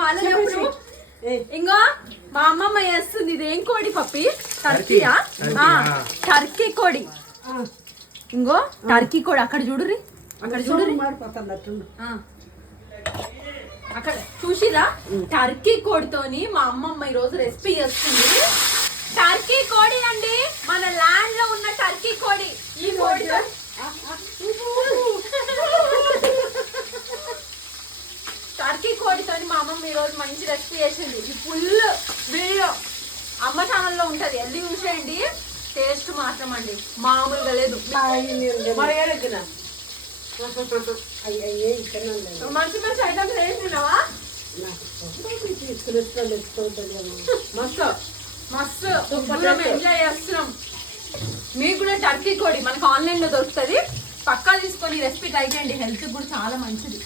మాలో ఎప్పుడు ఇంకో మా అమ్మమ్మ చేస్తుంది. ఇదేం కోడి పప్పి? టర్కీయా? టర్కీ కోడి. ఇంకో టర్కీ కోడి అక్కడ చూడుర్రి, అక్కడ చూడుర్రి, అక్కడ చూసిరా. టర్కీ కోడితోని మా అమ్మమ్మ ఈ రోజు రెసిపీ చేస్తుంది. టర్కీ కోడి అండి, మన ల్యాండ్ లో ఉన్న టర్కీ కోడి. ఈ కోడితో టర్కీ కోడితోని మా అమ్మమ్మ ఈ రోజు మంచి రెసిపీ చేసింది. ఈ ఫుల్ వీడియో అమ్మ ఛానల్లో ఉంటది, వెళ్ళి చూసేయండి. టేస్ట్ మాత్రం అండి మామూలుగా లేదు. మంచి మంచి ఐటమ్స్ వేసినావా? మస్తు మస్తు ఎంజాయ్ చేస్తున్నాం. మీకు కూడా టర్కీ కోడి మనకు ఆన్లైన్ లో దొరుకుతుంది. పక్కా తీసుకొని రెసిపీ ట్రై చేయండి, హెల్త్ కూడా చాలా మంచిది.